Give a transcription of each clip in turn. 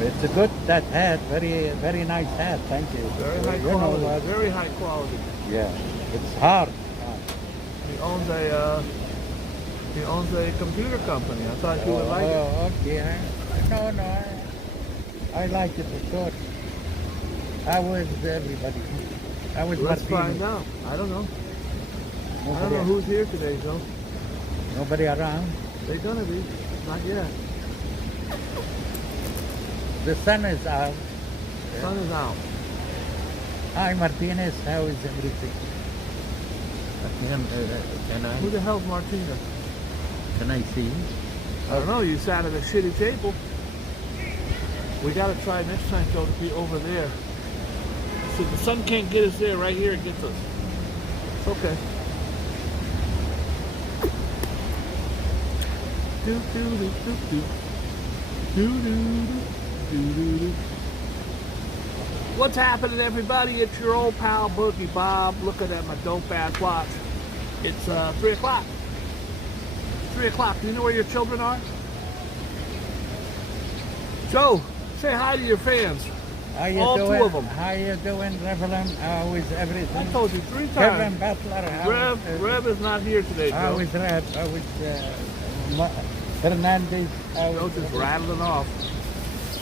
It's a good, that hat, very nice hat, thank you. Very high You know quality. what? Very high quality. Yeah, it's hard. He owns a computer company. I thought you would like it. Oh, okay. No, I like it, of course. How is everybody? How is Let's Martini? find out. I don't know. I don't Nobody, know who's here today, Joe. nobody around? They're gonna be. Not yet. The sun is out. Sun is out. Hi Martinez, how is everything? Who the hell's Martina? Can I see? I don't know. You sat at a shitty table. We gotta try next time, Joe, to be over there. See, the sun can't get us there. Right here, it gets us. It's okay. Do do do do do do do do do do. What's happening, everybody? It's your old pal Boogie Bob looking at my dope ass watch. It's 3 o'clock. 3 o'clock. Do you know where your children are? Joe, say hi to your fans. How you All doing? two of them. How you doing, Reverend? How is everything? I told you 3 times. Reverend Butler, Rev is not here today, how Joe. is Rev? How is Hernandez? Joe just rattling off.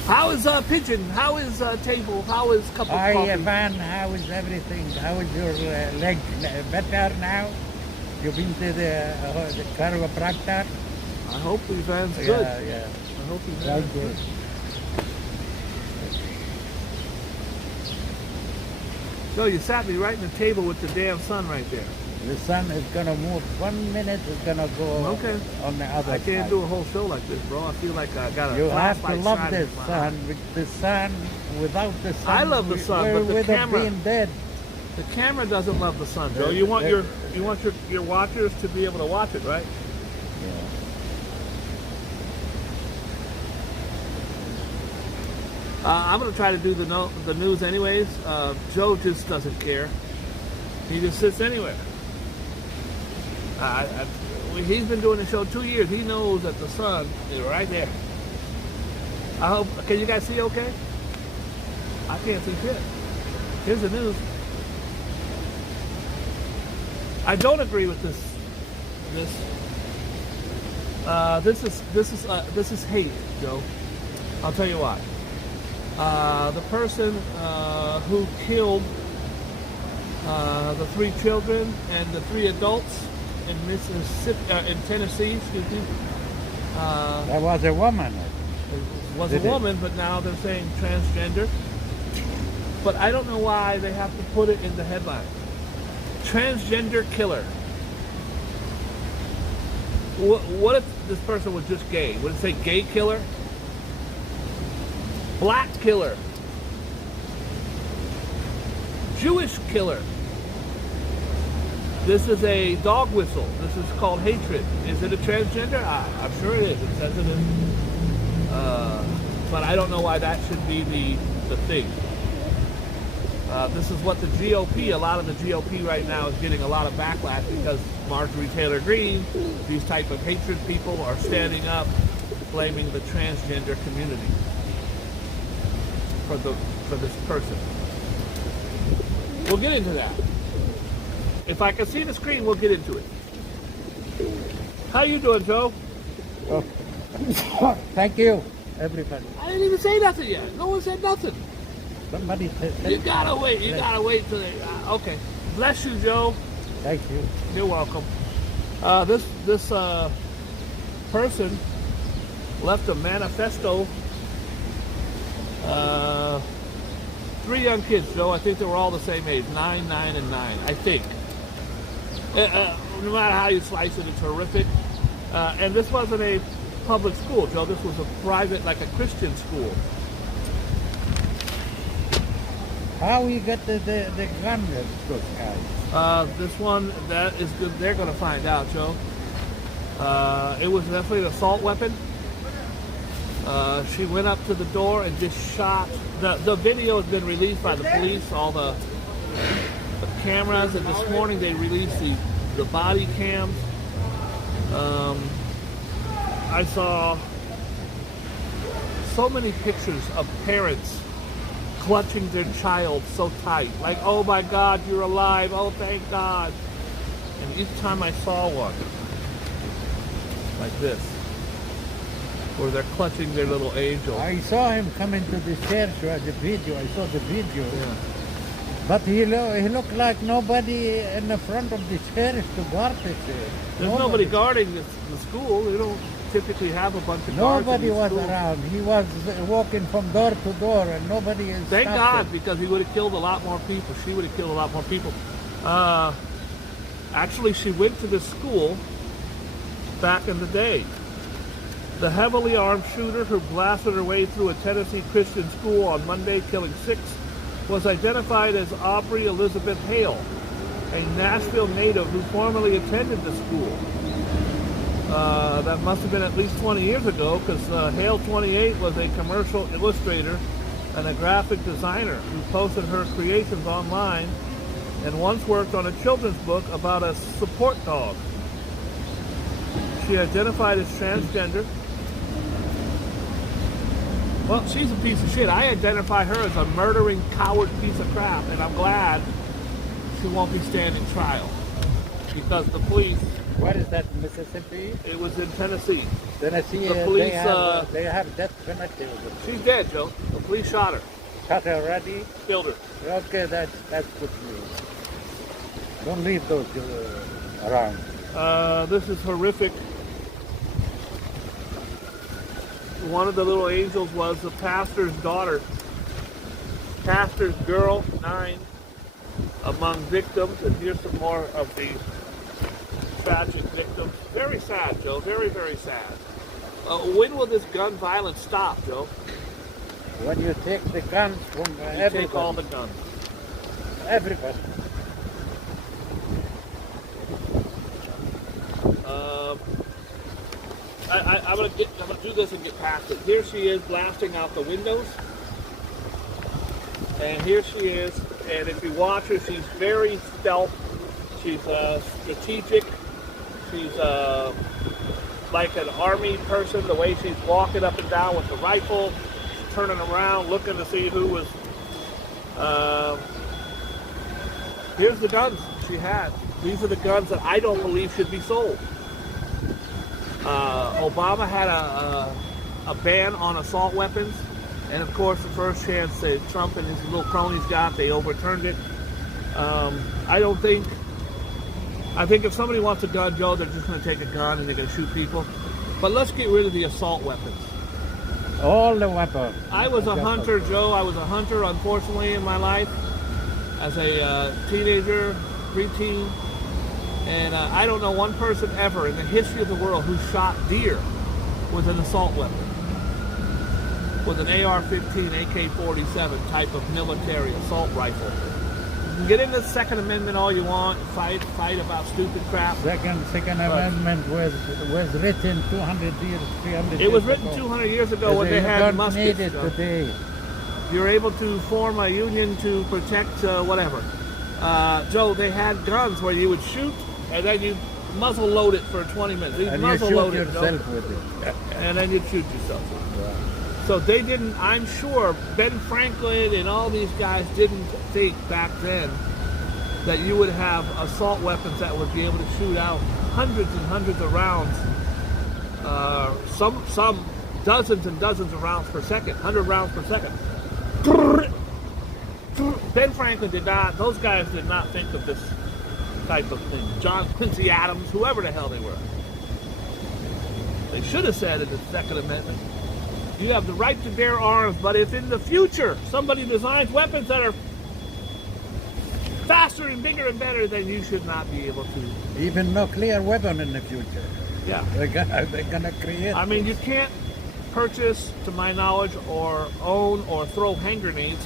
How is Pigeon? How is Table? How is Cup of Hi Coffee? Evan, how is everything? How is your leg? Better now? You've been to the chiropractor? I hope Ivan's good. Yeah. I hope Ivan's Thank you. good. Joe, you sat me right in the table with the damn sun right there. The sun is gonna move. 1 minute is gonna go Okay. on the other I can't side. do a whole show like this, bro. I feel like I got a You have to flashlight love shining this in my sun. eye. With the sun, without the sun, I love the sun, we but the would have camera- been dead. The camera doesn't love the sun, Joe. You want your watchers to be able to watch it, right? I'm gonna try to do the news anyways. Joe just doesn't care. He just sits anywhere. He's been doing the show 2 years. He knows that the sun is right there. I hope. Can you guys see okay? I can't see shit. Here's the news. I don't agree with this. This is hate, Joe. I'll tell you why. The person who killed the 3 children and the 3 adults in Mississippi, in Tennessee, excuse me. That was a woman. Was a woman, but now they're saying transgender. But I don't know why they have to put it in the headline. Transgender killer. What if this person was just gay? Would it say gay killer? Black killer. Jewish killer. This is a dog whistle. This is called hatred. Is it a transgender? I'm sure it is. It says it is. But I don't know why that should be the thing. This is what the GOP, a lot of the GOP right now is getting a lot of backlash because Marjorie Taylor Greene, these type of hatred people are standing up blaming the transgender community for this person. We'll get into that. If I can see the screen, we'll get into it. How you doing, Joe? Oh. Thank you, everybody. I didn't even say nothing yet. No one said nothing. Somebody said. You gotta wait. You gotta wait till they. Okay. Bless you, Joe. Thank you. You're welcome. This person left a manifesto. 3 young kids, Joe. I think they were all the same age, 9, 9, and 9. I think. No matter how you slice it, it's horrific. And this wasn't a public school, Joe. This was a private, like a Christian school. How you get the gun, those guys? This one, that is good. They're going to find out, Joe. It was definitely an assault weapon. She went up to the door and just shot. The video has been released by the police, all the cameras, and this morning they released the body cams. I saw so many pictures of parents clutching their child so tight. Like, oh my God, you're alive. Oh, thank God. And each time I saw one, like this, where they're clutching their little angel. I saw him coming to the church at the video. I saw the video. Yeah. But he looked like nobody in the front of the church to guard the church. There's nobody guarding the school. They don't typically have a bunch of guards. Nobody in the was school. around. He was walking from door to door, and nobody is. Thank God, because he would have killed a lot more people. She would have killed a lot more people. Actually, she went to this school back in the day. The heavily armed shooter who blasted her way through a Tennessee Christian school on Monday, killing 6, was identified as Aubrey Elizabeth Hale, a Nashville native who formerly attended the school. That must have been at least 20 years ago, because Hale, 28, was a commercial illustrator and a graphic designer who posted her creations online and once worked on a children's book about a support dog. She identified as transgender. Well, she's a piece of shit. I identify her as a murdering coward piece of crap, and I'm glad she won't be standing trial. Because the police... What is that, Mississippi? It was in Tennessee. Tennessee, The police, they have death penalty. She's dead, Joe. The police shot her. Shot her already? Killed her. Okay, that's good news. Don't leave those around. This is horrific. One of the little angels was the pastor's daughter. Pastor's girl, 9, among victims. And here's some more of the tragic victims. Very sad, Joe. Very, very sad. When will this gun violence stop, Joe? When you take the guns from everybody. Take all the guns. Everybody. I'm gonna do this and get past it. Here she is blasting out the windows, and here she is. And if you watch her, she's very stealth. She's strategic. She's like an army person. The way she's walking up and down with the rifle, turning around, looking to see who was. Here's the guns she had. These are the guns that I don't believe should be sold. Obama had a ban on assault weapons, and of course the first chance that Trump and his little cronies got, they overturned it. I think if somebody wants a gun, Joe, they're just going to take a gun and they're going to shoot people. But let's get rid of the assault weapons. All the weapons. I was a hunter, Joe. I was a hunter, unfortunately, in my life as a teenager, preteen. And I don't know one person ever in the history of the world who shot deer with an assault weapon, with an AR-15, AK-47 type of military assault rifle. You can get into the Second Amendment all you want, fight about stupid crap. Second Amendment was written 200 years, 300 years It was written ago. 200 years ago when they had muskets. Need it today. You're able to form a union to protect whatever. Joe, they had guns where you would shoot and then you muzzle load it for 20 minutes. And muzzle you shoot load it, yourself with it. and then you'd shoot yourself. Right. So they didn't, I'm sure Ben Franklin and all these guys didn't think back then that you would have assault weapons that would be able to shoot out hundreds and hundreds of rounds. Some dozens and dozens of rounds per second, 100 rounds per second. Ben Franklin did not, those guys did not think of this type of thing. John Quincy Adams, whoever the hell they were. They should have said in the Second Amendment, you have the right to bear arms, but if in the future somebody designs weapons that are faster and bigger and better, then you should not be able to. Even nuclear weapon in the future. Yeah. They're gonna create. I mean, you can't purchase, to my knowledge, or own or throw hand grenades,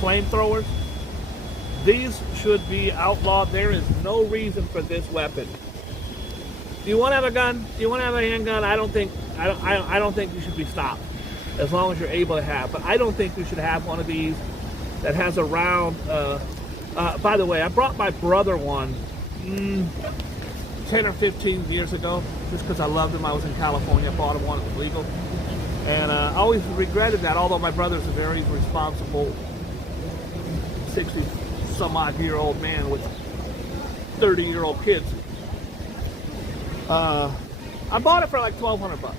flamethrowers. These should be outlawed. There is no reason for this weapon. Do you want to have a gun? Do you want to have a handgun? I don't think you should be stopped as long as you're able to have. But I don't think you should have one of these that has a round. By the way, I brought my brother one 10 or 15 years ago just because I loved him. I was in California. I bought him one. It was legal. And I always regretted that, although my brother's a very responsible 60-some-odd-year-old man with 30-year-old kids. I bought it for like $1,200.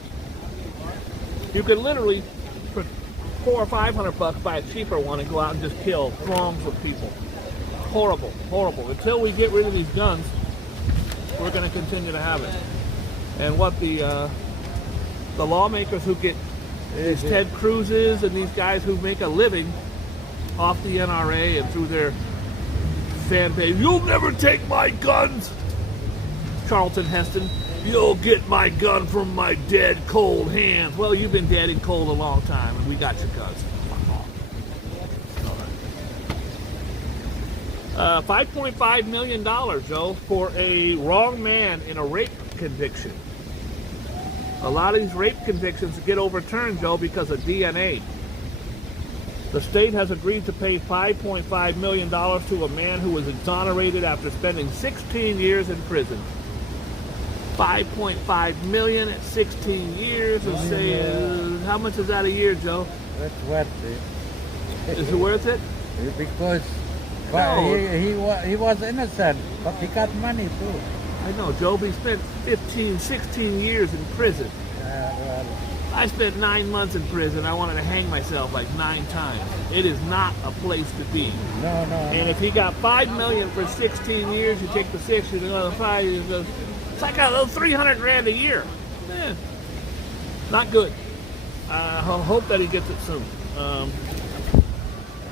You could literally, for $400 or $500, buy a cheaper one and go out and just kill throngs of people. Horrible, horrible. Until we get rid of these guns, we're going to continue to have it. And what the lawmakers who get these Ted Cruzes and these guys who make a living off the NRA and through their fan page, you'll never take my guns. Charlton Heston, you'll get my gun from my dead, cold hands. Well, you've been dead and cold a long time, and we got your guns. $5.5 million, Joe, for a wrong man in a rape conviction. A lot of these rape convictions get overturned, Joe, because of DNA. The state has agreed to pay $5.5 million to a man who was exonerated after spending 16 years in prison. $5.5 million at 16 years, and say, how much is that a year, Joe? That's worth it. Is it worth it? Because No. he was innocent, but he got money too. I know, Joe, he spent 15, 16 years in prison. Well, I spent 9 months in prison. I wanted to hang myself like 9 times. It is not a place to be. no. And if he got $5 million for 16 years, you take the 6, you do another 5, it's like a little $300,000 a year. Not good. I'll hope that he gets it soon. And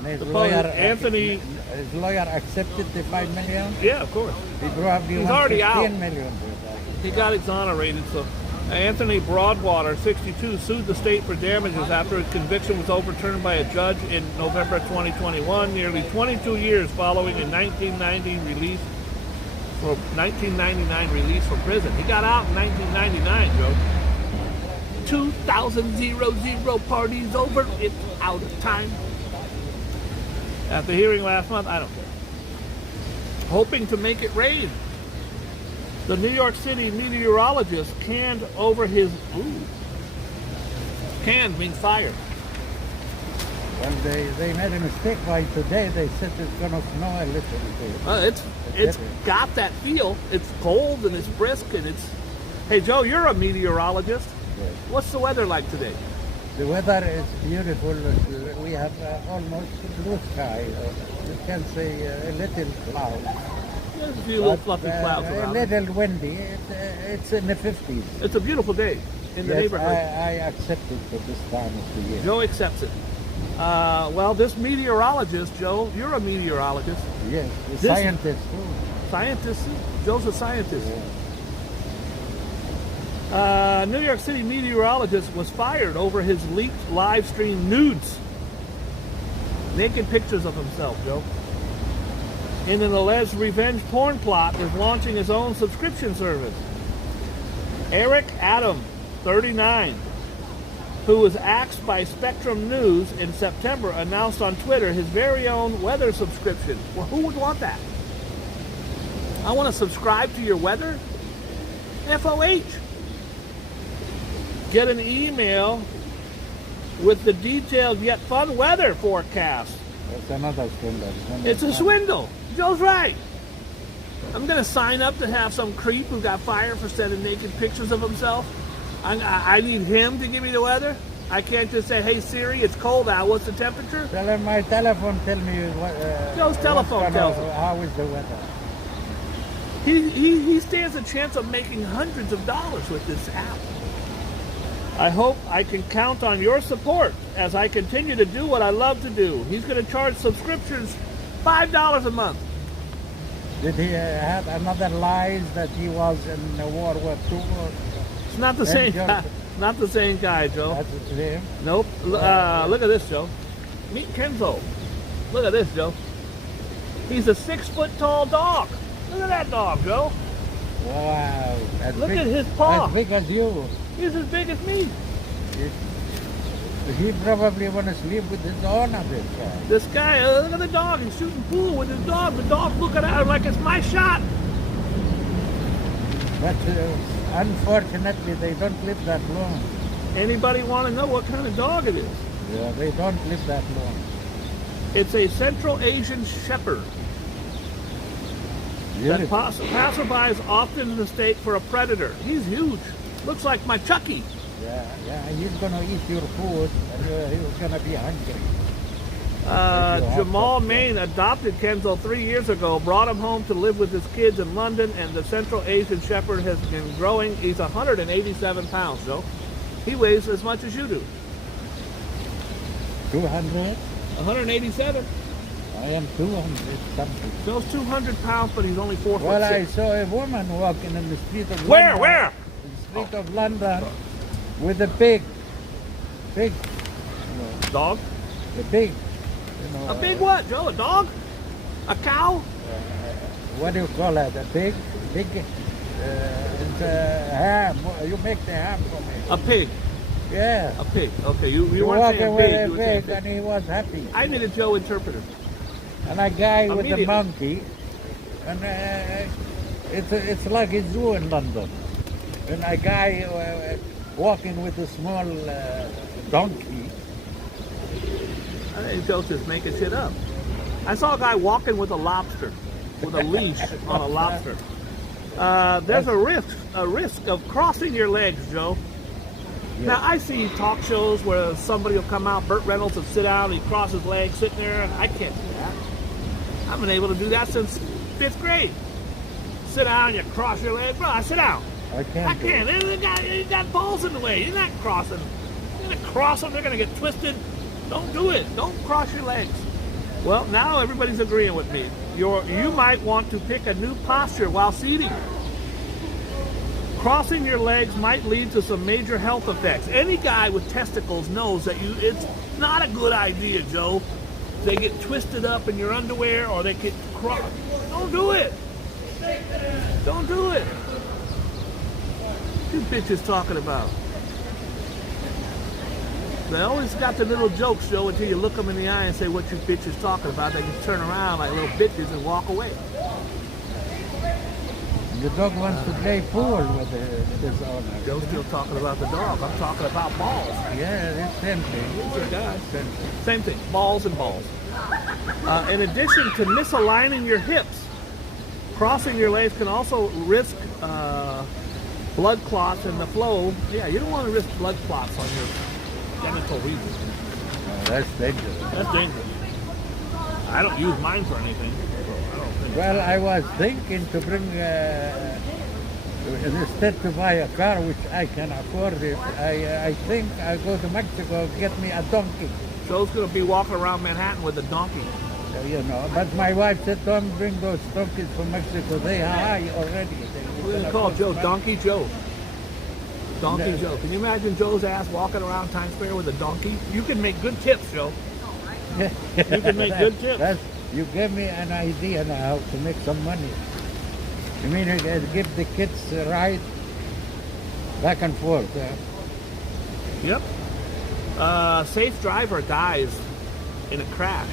his His lawyer accepted the $5 million. Yeah, of course. He probably He's wants already out. $15 million. He got exonerated, so Anthony Broadwater, 62, sued the state for damages after his conviction was overturned by a judge in November 2021, nearly 22 years following a 1999 release from prison. He got out in 1999, Joe. 2000 parties over. It's out of time. At the hearing last month, I don't care. Hoping to make it rain. The New York City meteorologist canned over his... Canned means fired. Well, they made a mistake by today. They said it's going to snow a little bit. It's got that feel. It's cold and it's brisk and it's... Hey, Joe, you're a meteorologist. Yes. What's the weather like today? The weather is beautiful. We have almost blue sky. You can say a little cloud. There's a few little fluffy clouds A around. little windy. It's in the 50s. It's a beautiful day in the neighborhood. I accept it for this time of the year. Joe accepts it. Well, this meteorologist, Joe, you're a meteorologist. Yes, scientist too. Scientist? Joe's a scientist. Yeah. New York City meteorologist was fired over his leaked live stream nudes. Naked pictures of himself, Joe. In an alleged revenge porn plot, is launching his own subscription service. Eric Adam, 39, who was axed by Spectrum News in September, announced on Twitter his very own weather subscription. Well, who would want that? I want to subscribe to your weather? FOH. Get an email with the detailed yet fun weather forecast. That's another swindle. It's a swindle. Joe's right. I'm going to sign up to have some creep who got fired for sending naked pictures of himself. I need him to give me the weather. I can't just say, hey Siri, it's cold out. What's the temperature? Tell him my telephone tell me what. Joe's telephone tells him. How is the weather? He stands a chance of making hundreds of dollars with this app. I hope I can count on your support as I continue to do what I love to do. He's going to charge subscriptions $5 a month. Did he have another lies that he was in World War II? It's not the same guy. Not the same guy, Joe. That's him. Nope. Look at this, Joe. Meet Kenzo. Look at this, Joe. He's a 6-foot-tall dog. Look at that dog, Joe. Wow. Look at his paw. As big as you. He's as big as me. He probably want to sleep with his owner, this guy. This guy, look at the dog. He's shooting pool with his dog. The dog's looking at him like it's my shot. But unfortunately, they don't live that long. Anybody want to know what kind of dog it is? Yeah, they don't live that long. It's a Central Asian Shepherd Really? that passerbys often mistake for a predator. He's huge. Looks like my Chucky. Yeah, he's gonna eat your food, and you're gonna be hungry. Jamal Maine adopted Kenzo 3 years ago, brought him home to live with his kids in London, and the Central Asian Shepherd has been growing. He's 187 pounds, Joe. He weighs as much as you do. 200? 187. I am 200 something. Joe's 200 pounds, but he's only 4 Well, foot I 6. saw a woman walking in the street of Where? London. Where? In the street of London with a pig. Pig. Dog? A pig. A big what, Joe? A dog? A cow? What do you call it? A pig? Pig? It's a ham. You make the ham for me. A pig. Yeah. A pig. Okay, you You weren't walk saying away pig, with you a were saying pig, and he was happy. I need a Joe interpreter. And a guy with Immediately. a monkey, and it's like a zoo in London. And a guy walking with a small donkey. I think Joe's just making shit up. I saw a guy walking with a lobster, with a leash on a lobster. There's a risk of crossing your legs, Joe. Yeah. Now, I see talk shows where somebody will come out, Burt Reynolds will sit down, he cross his legs, sitting there, and I can't do that. I've been able to do that since 5th grade. Sit down, you cross your legs. Bro, sit down. I can't. You got balls in the way. You're not crossing. You're going to cross them, they're going to get twisted. Don't do it. Don't cross your legs. Well, now everybody's agreeing with me. You might want to pick a new posture while seating. Crossing your legs might lead to some major health effects. Any guy with testicles knows that it's not a good idea, Joe. They get twisted up in your underwear or they get crossed. Don't do it. Don't do it. What you bitches talking about? They always got the little jokes, Joe, until you look them in the eye and say what you bitches talking about. They can turn around like little bitches and walk away. The dog wants to play pool with his owner. Joe's still talking about the dog. I'm talking about balls. Yeah, it's same thing. Good guy. Same thing. Balls and balls. In addition to misaligning your hips, crossing your legs can also risk blood clots in the flow. Yeah, you don't want to risk blood clots on your genital region. Oh, that's dangerous. That's dangerous. I don't use mine for anything. Well, I was thinking to bring, instead to buy a car, which I can afford it, I think I'll go to Mexico, get me a donkey. Joe's going to be walking around Manhattan with a donkey. You know, but my wife said, don't bring those donkeys from Mexico. They are high already. We're going to call Joe Donkey Joe. Donkey No. Joe. Can you imagine Joe's ass walking around Times Square with a donkey? You can make good tips, Joe. You can make good tips. You gave me an idea now to make some money. You mean give the kids a ride back and forth? Yep. Safe driver dies in a crash.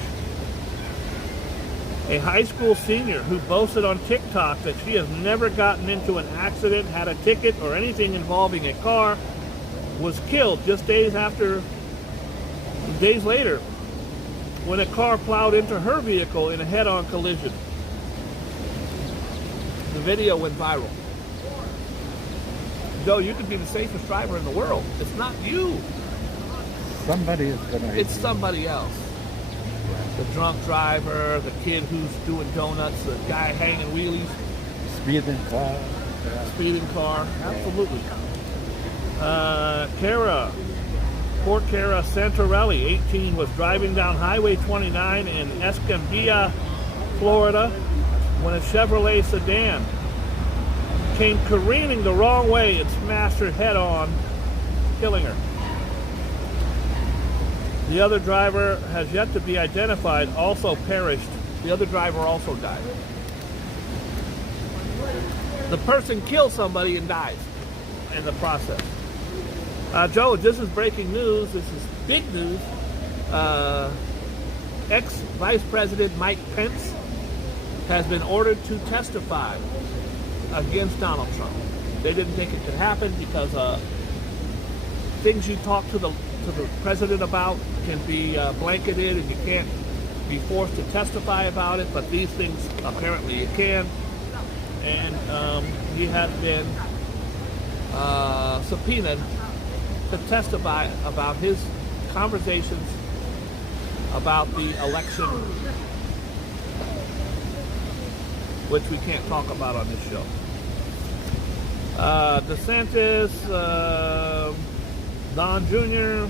A high school senior who boasted on TikTok that she has never gotten into an accident, had a ticket, or anything involving a car was killed just days later when a car plowed into her vehicle in a head-on collision. The video went viral. Joe, you could be the safest driver in the world. It's not you. Somebody is going to... It's somebody else. The drunk driver, the kid who's doing donuts, the guy hanging wheelies. Speeding car. Speeding car. Absolutely. Port Cara Santorelli, 18, was driving down Highway 29 in Escambia, Florida, when a Chevrolet sedan came careening the wrong way and smashed her head on, killing her. The other driver has yet to be identified, also perished. The other driver also died. The person kills somebody and dies in the process. Joe, this is breaking news. This is big news. Ex-Vice President Mike Pence has been ordered to testify against Donald Trump. They didn't think it could happen because things you talk to the president about can be blanketed, and you can't be forced to testify about it. But these things apparently you can, and he has been subpoenaed to testify about his conversations about the election, which we can't talk about on this show. DeSantis, Don Jr.,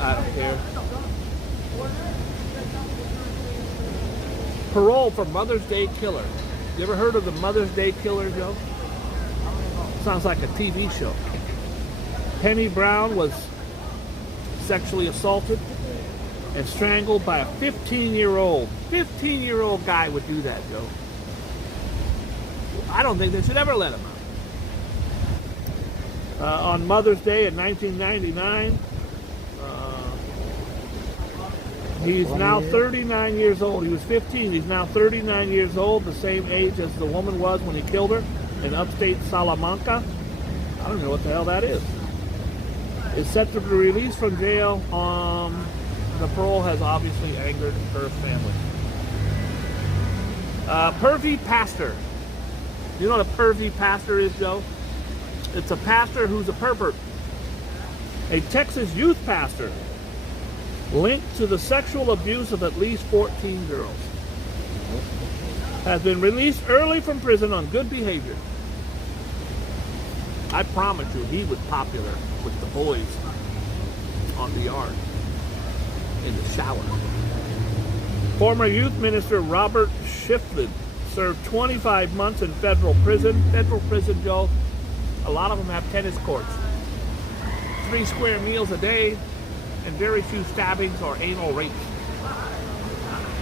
I don't care. Parole for Mother's Day killer. You ever heard of the Mother's Day killer, Joe? Sounds like a TV show. Penny Brown was sexually assaulted and strangled by a 15-year-old. 15-year-old guy would do that, Joe. I don't think they should ever let him out. On Mother's Day in 1999, he's now 39 years old. He was 15. He's now 39 years old, the same age as the woman was when he killed her in upstate Salamanca. I don't know what the hell that is. Is set to be released from jail. The parole has obviously angered her family. Pervy pastor. You know what a pervy pastor is, Joe? It's a pastor who's a pervert. A Texas youth pastor linked to the sexual abuse of at least 14 girls has been released early from prison on good behavior. I promise you, he was popular with the boys on the yard, in the shower. Former youth minister Robert Shiflin served 25 months in federal prison. Federal prison, Joe, a lot of them have tennis courts, 3 square meals a day, and very few stabbings or anal rapes.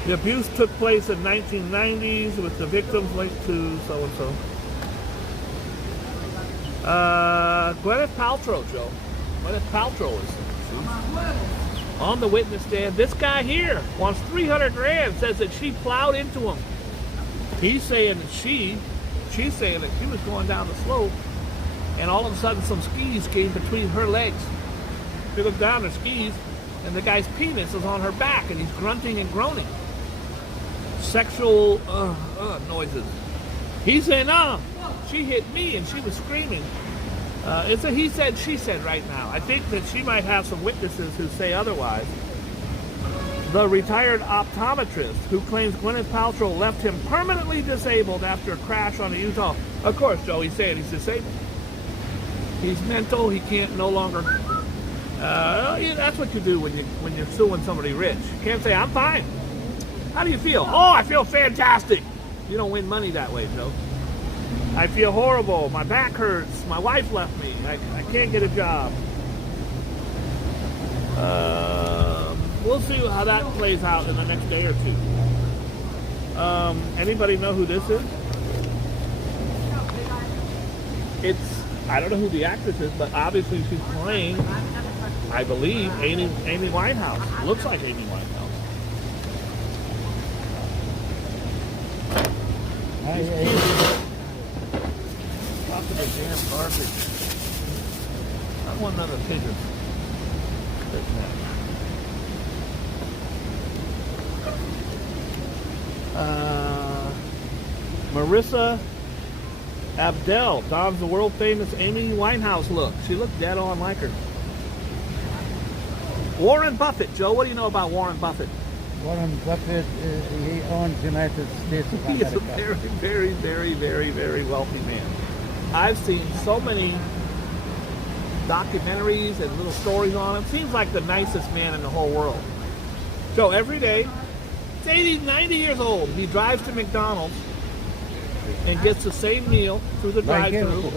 The abuse took place in 1990s with the victims linked to so-and-so. Gwyneth Paltrow, Joe. Gwyneth Paltrow is on the witness stand. This guy here wants 300 grand, says that she plowed into him. He's saying that she's saying that she was going down the slope, and all of a sudden some skis came between her legs. She looked down her skis, and the guy's penis is on her back, and he's grunting and groaning. Sexual noises. He's saying, no, she hit me, and she was screaming. It's a he said, she said right now. I think that she might have some witnesses who say otherwise. The retired optometrist who claims Gwyneth Paltrow left him permanently disabled after a crash on a Utah. Of course, Joe, he's saying he's disabled. He's mental. He can't no longer. That's what you do when you're suing somebody rich. You can't say, I'm fine. How do you feel? Oh, I feel fantastic. You don't win money that way, Joe. I feel horrible. My back hurts. My wife left me. I can't get a job. We'll see how that plays out in the next day or two. Anybody know who this is? I don't know who the actress is, but obviously she's playing, I believe, Amy Winehouse. Looks like Amy Winehouse. Top of the damn garbage. I want another pigeon. Marissa Abdel dons the world famous Amy Winehouse look. She looked dead on like her. Warren Buffett, Joe, what do you know about Warren Buffett? Warren Buffett, he owns United States of America. He is a very, very, very, very, very wealthy man. I've seen so many documentaries and little stories on him. Seems like the nicest man in the whole world. Joe, every day, he's 80, 90 years old. He drives to McDonald's and gets the same meal through the drive-thru.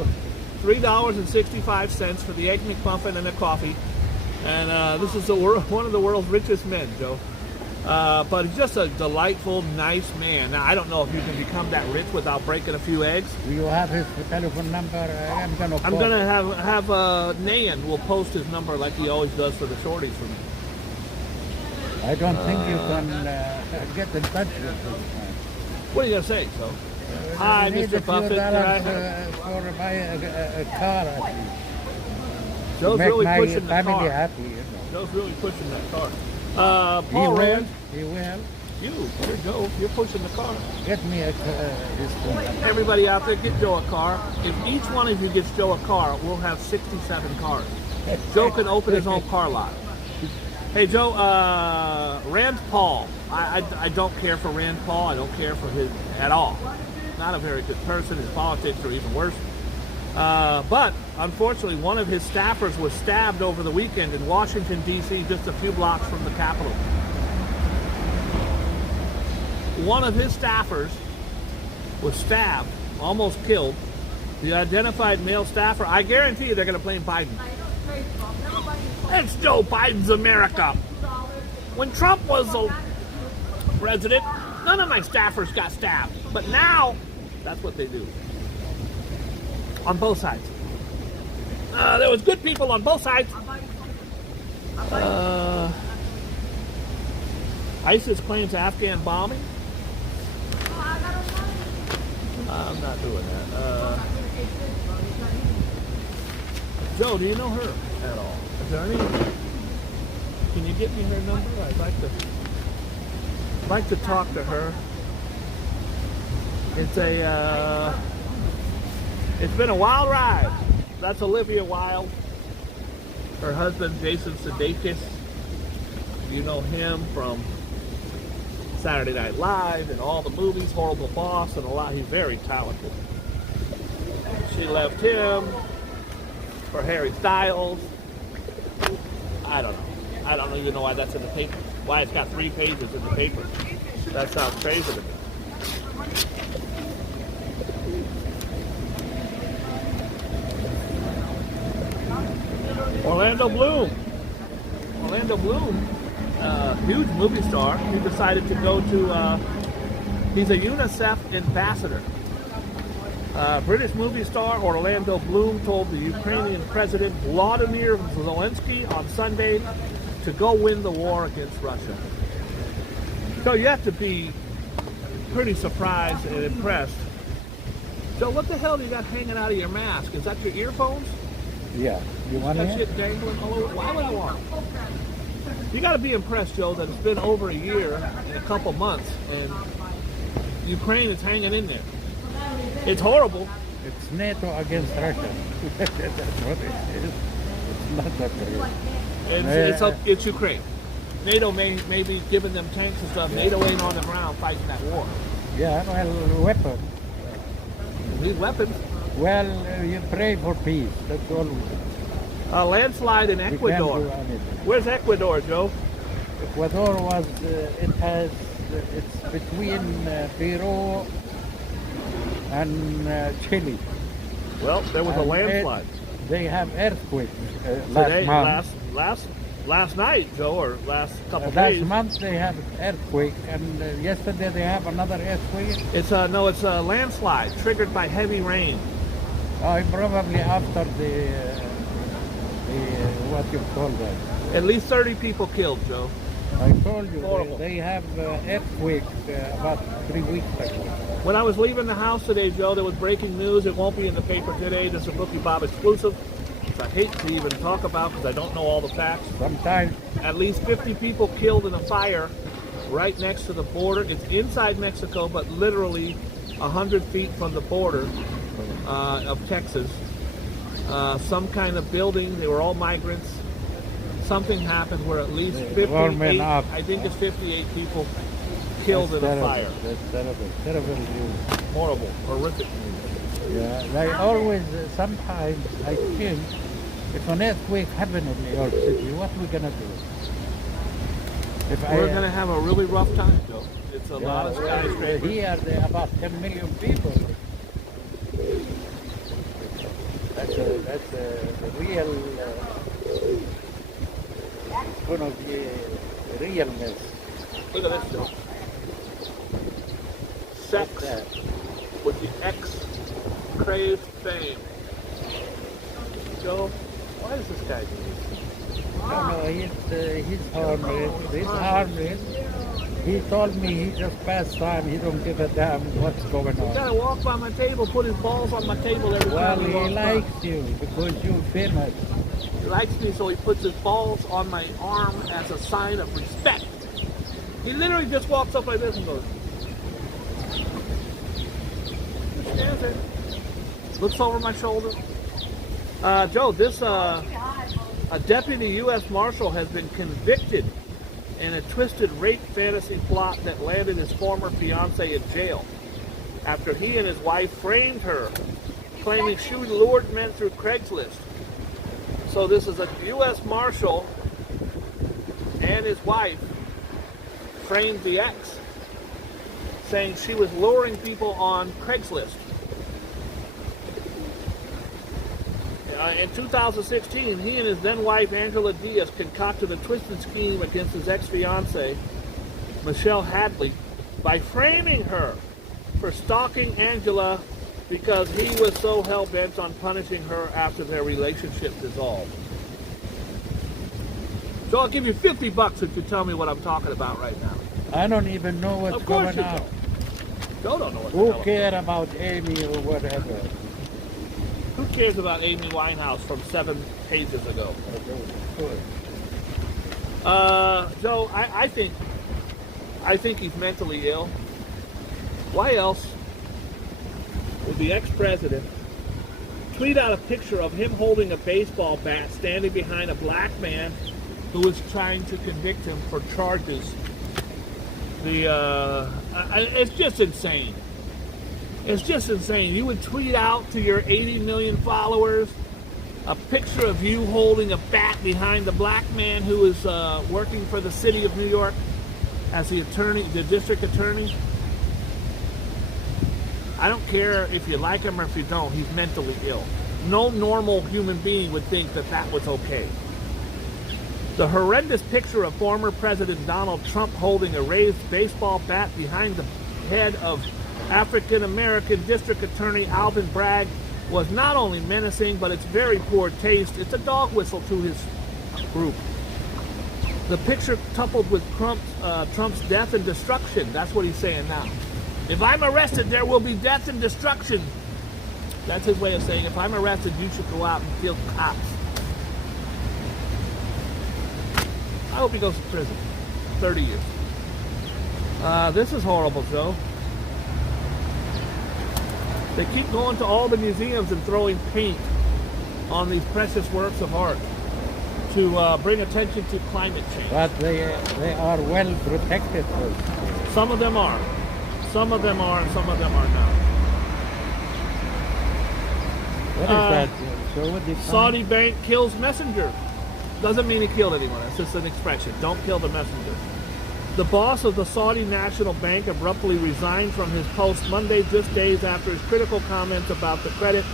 $3.65 for the Egg McMuffin and a coffee. And this is one of the world's richest men, Joe. But he's just a delightful, nice man. Now, I don't know if you can become that rich without breaking a few eggs. Do you have his telephone number? I'm going to have Nayan will post his number like he always does for the shorties for me. I don't think you can get in touch with him. What are you going to say, Joe? Hi, I need Mr. a few Buffett. Can I dollars have- for buy a car at least. Joe's Make really my pushing the family car. happy, Joe's really pushing that car. He Paul will. Rand, He will. here, Joe, you're pushing the car. Get me his phone. Everybody out there, get Joe a car. If each one of you gets Joe a car, we'll have 67 cars. Joe can open his own car lot. Hey, Joe, Rand Paul. I don't care for Rand Paul. I don't care for his at all. Not a very good person. His politics are even worse. But unfortunately, one of his staffers was stabbed over the weekend in Washington, D.C., just a few blocks from the Capitol. One of his staffers was stabbed, almost killed. The identified male staffer, I guarantee you they're going to blame Biden. It's Joe Biden's America. When Trump was the president, none of my staffers got stabbed. But now, that's what they do. On both sides. There was good people on both sides. ISIS claims Afghan bombing. I'm not doing that. Joe, do you know her at all? Is there any? Can you get me her number? I'd like to talk to her. It's been a wild ride. That's Olivia Wilde. Her husband, Jason Sudeikis. You know him from Saturday Night Live and all the movies, Horrible Boss, and a lot. He's very talented. She left him for Harry Styles. I don't know. I don't even know why that's in the paper. Why it's got 3 pages in the paper. That sounds crazy to me. Orlando Bloom, huge movie star. He decided to go to, he's a UNICEF ambassador. British movie star Orlando Bloom told the Ukrainian President Vladimir Zelensky on Sunday to go win the war against Russia. So you have to be pretty surprised and impressed. So what the hell do you got hanging out of your mask? Is that your earphones? Yeah. You want That it? shit dangling all over. Why would I want it? You got to be impressed, Joe, that it's been over a year and a couple months, and Ukraine is hanging in there. It's horrible. It's NATO against Russia. That's what it is. It's not that real. It's Ukraine. NATO may be giving them tanks and stuff. NATO ain't on the ground fighting that war. Yeah, well, weapons. We need weapons. Well, you pray for peace. That's all. A landslide in We can't Ecuador. do anything. Where's Ecuador, Joe? Ecuador was, it's between Peru and Chile. Well, there was a And landslide. They have earthquakes Today, last month. last night, Joe, or last couple Last days. month they have earthquake, and yesterday they have another earthquake. It's a landslide triggered by heavy rain. Probably after the what you call that. At least 30 people killed, Joe. I told you Horrible. they have earthquake about 3 weeks ago. When I was leaving the house today, Joe, there was breaking news. It won't be in the paper today. This is a Boogie Bob exclusive, which I hate to even talk about because I don't know all the facts. Sometimes At least 50 people killed in a fire right next to the border. It's inside Mexico, but literally 100 feet from the border of Texas. Some kind of building. They were all migrants. Something happened where at least 58, I think it's 58 people killed that's in a terrible. fire. That's terrible news. Horrible, horrific news. Yeah, they always, sometimes I think, if an earthquake happens in New York City, what are we going to do? We're going to have a really rough time, Joe. It's a lot of well, skyscrapers. here there are about 10 million people. That's a real, it's going to be realness. Look at this, Joe. Sex What's that? with the ex-craved fame. Joe, why does this guy do this? No, he's harmless. He's harmless. He told me he just passed time. He don't give a damn what's going He's on. gotta walk by my table, put his balls on my table every Well, time he he walks by. likes you because you're famous. He likes me, so he puts his balls on my arm as a sign of respect. He literally just walks up like this and goes. Just stands there. Looks over my shoulder. Joe, a deputy U.S. Marshal has been convicted in a twisted rape fantasy plot that landed his former fiancée in jail after he and his wife framed her, claiming she lured men through Craigslist. So this is a U.S. Marshal and his wife framed the ex, saying she was luring people on Craigslist. In 2016, he and his then-wife Angela Diaz concocted a twisted scheme against his ex-fiancée, Michelle Hadley, by framing her for stalking Angela because he was so hell-bent on punishing her after their relationship dissolved. So I'll give you $50 if you tell me what I'm talking about right now. I don't even know what's Of course going you on. Joe don't know what the Who hell I'm care about Amy or whatever? Who cares about Amy Winehouse from 7 pages ago? Joe, I think he's mentally ill. Why else would the ex-president tweet out a picture of him holding a baseball bat standing behind a black man who was trying to convict him for charges? It's just insane. It's just insane. You would tweet out to your 80 million followers a picture of you holding a bat behind a black man who is working for the city of New York as the district attorney. I don't care if you like him or if you don't. He's mentally ill. No normal human being would think that that was okay. The horrendous picture of former President Donald Trump holding a raised baseball bat behind the head of African-American District Attorney Alvin Bragg was not only menacing, but it's very poor taste. It's a dog whistle to his group. The picture coupled with Trump's death and destruction. That's what he's saying now. If I'm arrested, there will be death and destruction. That's his way of saying, if I'm arrested, you should go out and kill cops. I hope he goes to prison. 30 years. This is horrible, Joe. They keep going to all the museums and throwing paint on these precious works of art to bring attention to climate change. But they are well protected. Some of them are. Some of them are and some of them are not. What is that? So what they Saudi bank kills messenger. Doesn't mean he killed anyone. It's just an expression. Don't kill the messenger. The boss of the Saudi National Bank abruptly resigned from his post Monday, just days after his critical comments about the credit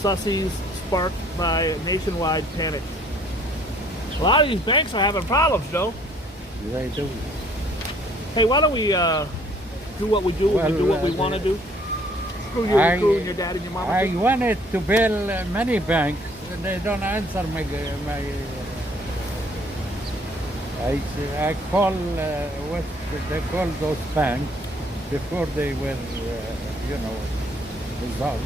sussies sparked by a nationwide panic. A lot of these banks are having problems, Joe. They do. Hey, why don't we do what we do when we do what we want to do? Screw you, your crew, and your dad and your mama. I wanted to bail many banks, and they don't answer my. I call what they call those banks before they were, dissolved.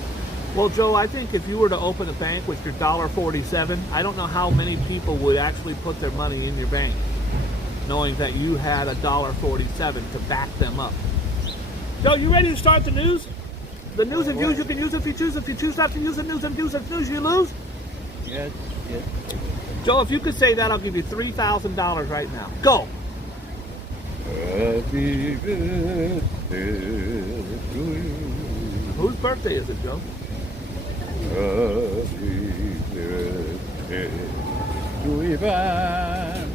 Well, Joe, I think if you were to open a bank with your $1.47, I don't know how many people would actually put their money in your bank, knowing that you had $1.47 to back them up. Joe, you ready to start the news? The news and views you can use if you choose. If you choose not to use the news and views, you lose. Yes, yes. Joe, if you could say that, I'll give you $3,000 right now. Go. Happy birthday to you. Whose birthday is it, Joe? Happy birthday to Ivan.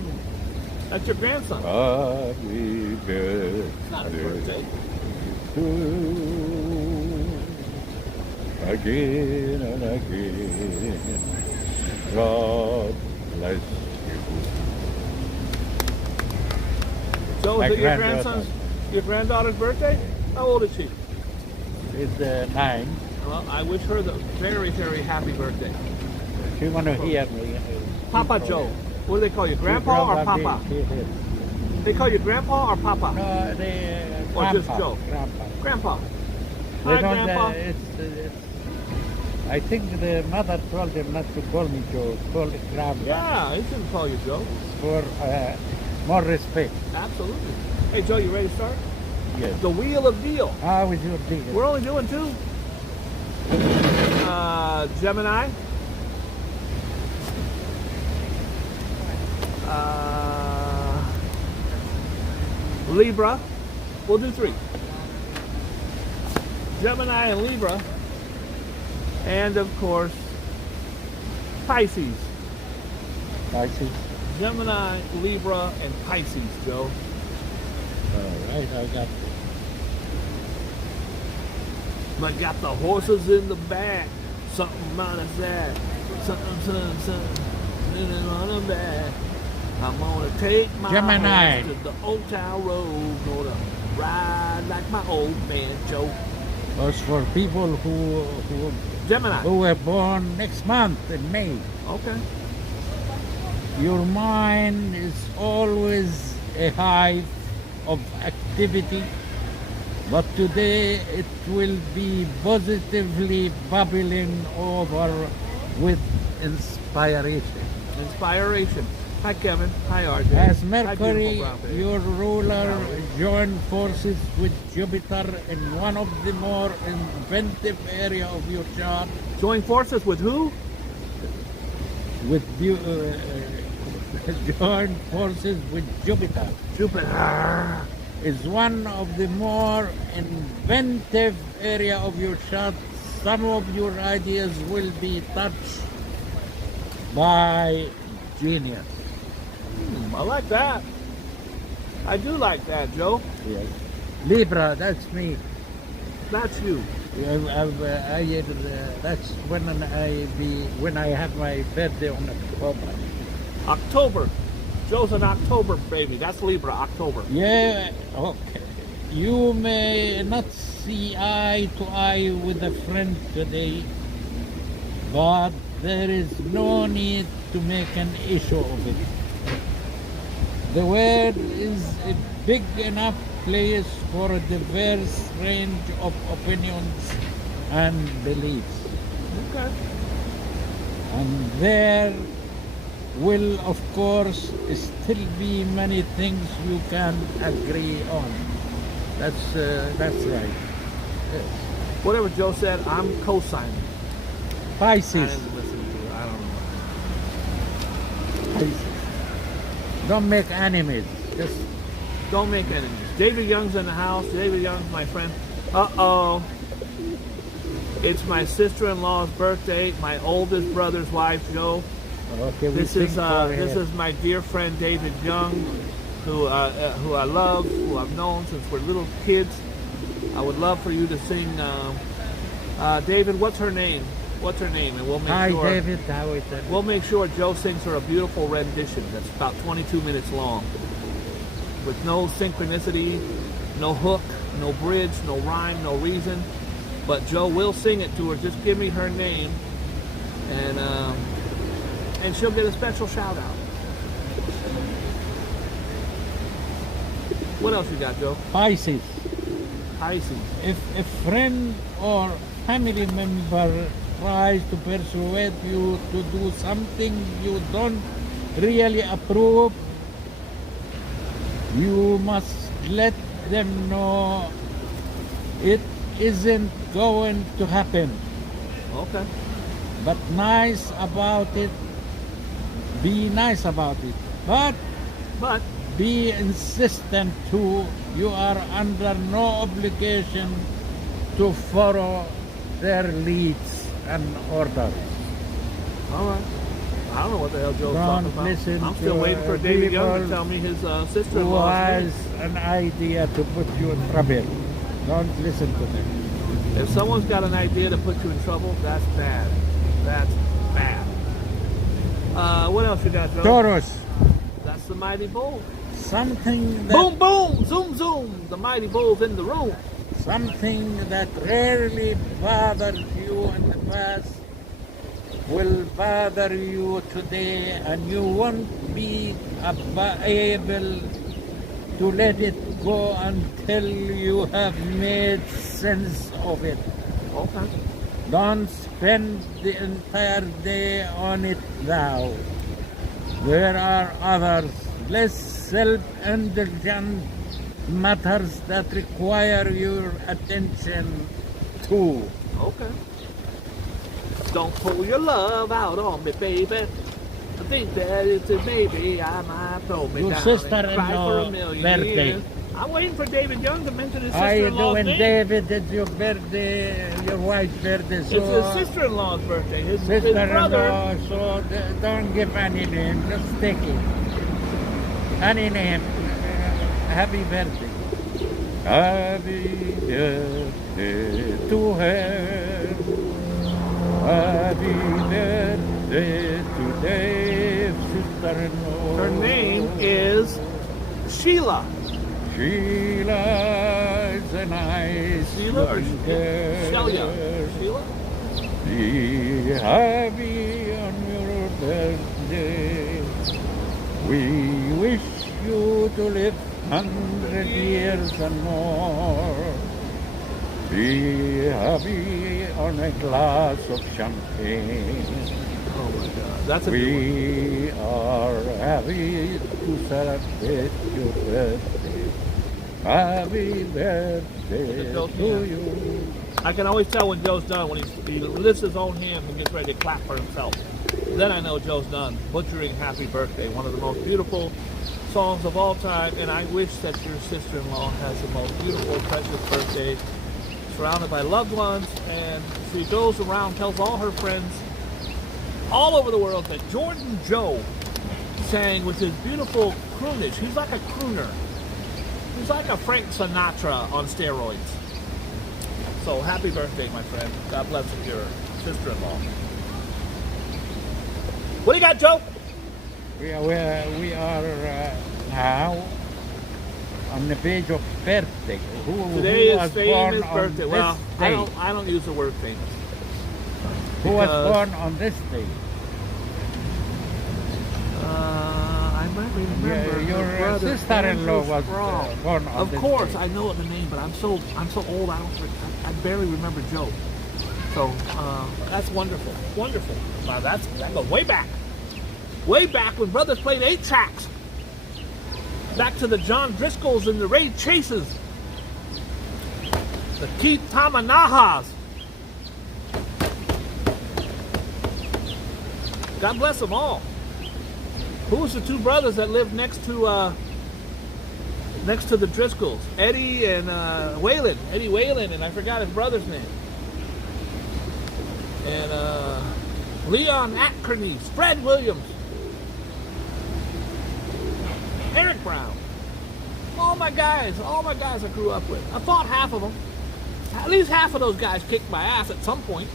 That's your grandson. Happy birthday. It's not his birthday. To you. Again and again. God bless you. Joe, My is it your granddaughter's birthday? How old is she? It's 9. Well, I wish her the very, very happy birthday. She want to hear me. Papa Joe. What do they call you? Grandpa or Papa? They call you Grandpa or Papa? No, they Or grandpa, just Joe? Grandpa. Grandpa. They Hi, don't, Grandpa. it's, I think the mother told him not to call me Joe, call it Grandpa. Yeah, he shouldn't call you Joe. For more respect. Absolutely. Hey, Joe, you ready to start? Yes. The Wheel of Deal. How is your deal? We're only doing 2. Gemini. Libra. We'll do 3. Gemini and Libra. And of course, Pisces. Pisces. Gemini, Libra, and Pisces, Joe. All right, I got I got the horses in the back. Something out of that. Something. Living on the back. I'm gonna take my Gemini. horse to the old town road. Gonna ride like my old man Joe. was for people Gemini. who were born next month in May. Okay. Your mind is always a hive of activity, but today it will be positively bubbling over with inspiration. Inspiration. Hi, Kevin. Hi, RJ. As Hi, Mercury, beautiful Prophet. your ruler, joined forces with Jupiter in one of the more inventive area of your chart, Join forces with who? with joined forces with Jupiter, Jupiter. is one of the more inventive area of your chart. Some of your ideas will be touched by genius. I like that. I do like that, Joe. Yes. Libra, that's me. That's you. That's when I have my birthday on October. October. Joe's an October baby. That's Libra, October. Yeah, okay. You may not see eye to eye with a friend today, but there is no need to make an issue of it. The world is a big enough place for a diverse range of opinions and beliefs. Okay. And there will, of course, still be many things you can agree on. That's right. Yes. Whatever Joe said, I'm co-signing. I Pisces. didn't listen to it. I don't know. Pisces. Don't make enemies. Just Don't make enemies. David Young's in the house. David Young's my friend. Uh-oh. It's my sister-in-law's birthday. My oldest brother's wife, Joe. okay. This is my dear friend David Young, who I love, who I've known since we're little kids. I would love for you to sing. David, what's her name? What's her name? And we'll make Hi, sure. David. How is it? We'll make sure Joe sings her a beautiful rendition that's about 22 minutes long, with no synchronicity, no hook, no bridge, no rhyme, no reason. But Joe will sing it to her. Just give me her name, and she'll get a special shout out. What else you got, Joe? Pisces. Pisces. If a friend or family member tries to persuade you to do something you don't really approve, you must let them know it isn't going to happen. Okay. But nice about it. Be nice about it. But But be insistent too. You are under no obligation to follow their leads and orders. all right. I don't know what the hell Joe's Don't talking about. listen I'm still to waiting for David Young to people tell me his Who sister-in-law's name. has an idea to put you in trouble? Don't listen to them. If someone's got an idea to put you in trouble, that's bad. That's bad. What else you got, Joe? Taurus, That's the mighty bull. something that Boom, boom, zoom, zoom. The mighty bull's in the room. something that rarely bothered you in the past will bother you today, and you won't be able to let it go until you have made sense of it. Okay. Don't spend the entire day on it now. There are others, less self-indulgent matters that require your attention too. Okay. Don't pull your love out on me, baby. I think that it's a maybe I might throw me Your down sister-in-law and cry for a million birthday. years. I'm waiting for David Young to mention his How you sister-in-law's doing, name. David? It's your birthday, your wife's birthday. So It's his sister-in-law's birthday. His brother. sister-in-law, so don't give any name, just take it. Any name. Happy birthday. Happy birthday to her. Happy birthday to Dave's sister-in-law. Her name is Sheila. Sheila is a nice Sheila or young girl. Shelia? Sheila? Be happy on your birthday. We wish you to live 100 years and more. Be happy on a glass of champagne. Oh my God, that's a good one. We are happy to celebrate your birthday. Happy birthday to you. I can always tell when Joe's done when he lifts his own hand and gets ready to clap for himself. Then I know Joe's done butchering Happy Birthday, one of the most beautiful songs of all time. And I wish that your sister-in-law has the most beautiful, precious birthday, surrounded by loved ones. And she goes around, tells all her friends all over the world that Jordan Joe sang with his beautiful croonage. He's like a crooner. He's like a Frank Sinatra on steroids. So happy birthday, my friend. God bless your sister-in-law. What do you got, Joe? We are now on the page of birthday. Today who is was born famous on birthday. this Well, day? I don't use the word famous. Who was because- born on this day? I might remember. Your her brother, sister-in-law Andrew was Sproul. born on Of this course, day. I know the name, but I'm so old. I barely remember Joe. So that's wonderful, wonderful. Wow, that goes way back when brothers played 8 tracks. Back to the John Driscolls and the Ray Chases, the Keith Tamanahas. God bless them all. Who was the 2 brothers that lived next to the Driscolls? Eddie and Waylon. Eddie Waylon, and I forgot his brother's name. And Leon Atkerney, Fred Williams, Eric Brown. All my guys I grew up with. I fought half of them. At least half of those guys kicked my ass at some point.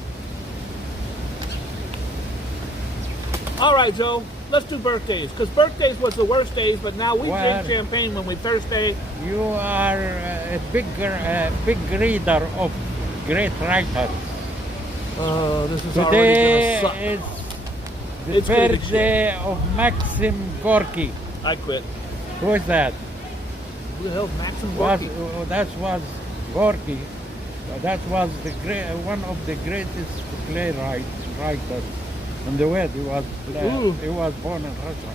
All right, Joe, let's do birthdays, because birthdays was the worst days, but now we drink champagne when we Thursday. You are a big reader of great writers. This is Today already gonna is the It's gonna be birthday of Maxim Gorky. suck. I quit. Who is that? Who the hell's Maxim Was Gorky? that was Gorky. That was one of the greatest writers in the world. He was born in Russia.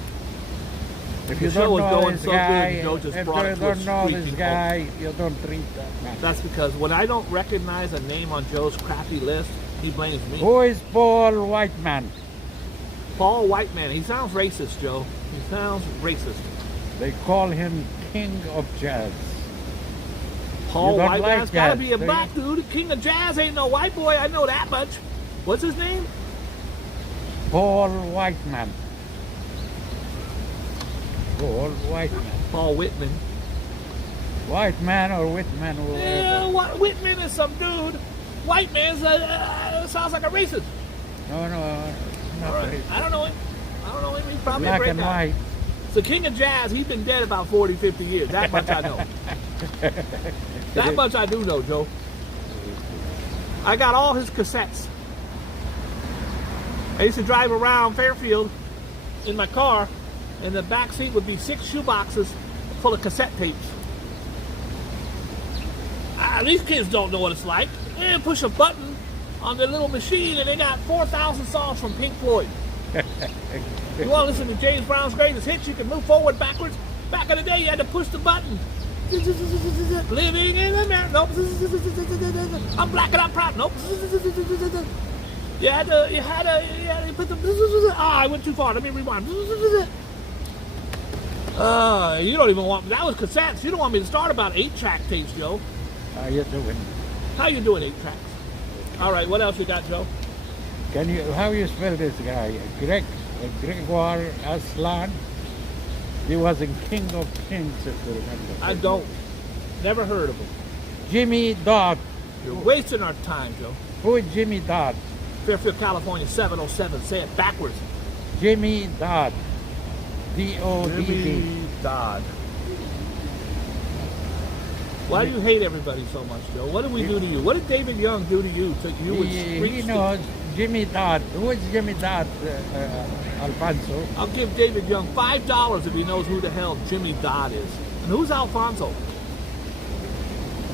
If you The show don't was know going this so guy, good, Joe just if brought it you to a don't know this screeching guy, you don't read that man. That's because when I don't recognize a name on Joe's crappy list, he blames me. Who is Paul Whiteman? Paul Whiteman. He sounds racist, Joe. He sounds racist. They call him King of Jazz. Paul You don't Whiteman's like gotta that, be a do you? black dude. King of Jazz ain't no white boy. I know that much. What's his name? Paul Whiteman. Paul Whiteman. Paul Whitman. Whiteman or Whitman, whoever. Yeah, Whitman is some dude. Whiteman sounds like a racist. No, All not right. racist. I don't know him. He's probably a Black great and guy. white. The King of Jazz, he's been dead about 40, 50 years. That much I know. That much I do know, Joe. I got all his cassettes. I used to drive around Fairfield in my car, and the back seat would be 6 shoeboxes full of cassette tapes. These kids don't know what it's like. They push a button on their little machine and they got 4,000 songs from Pink Floyd. You want to listen to James Brown's greatest hits? You can move forward, backwards. Back in the day, you had to push the button. Living in America. Nope. I'm black and I'm proud. Nope. You had to put the. I went too far. Let me rewind. You don't even want. That was cassettes. You don't want me to start about 8-track tapes, Joe. How you doing? How you doing, 8 tracks? All right. What else you got, Joe? How you spell this guy? Gregor Aslan. He was a king of kings, if you remember. I don't. Never heard of him. Jimmy Dodd. You're wasting our time, Joe. Who is Jimmy Dodd? Fairfield, California, 707. Say it backwards. Jimmy Dodd. D-O-D-D. Jimmy Dodd. Why do you hate everybody so much, Joe? What did we do to you? What did David Young do to you? He knows Jimmy Dodd. Who is Jimmy Dodd, Alfonso? I'll give David Young $5 if he knows who the hell Jimmy Dodd is. And who's Alfonso?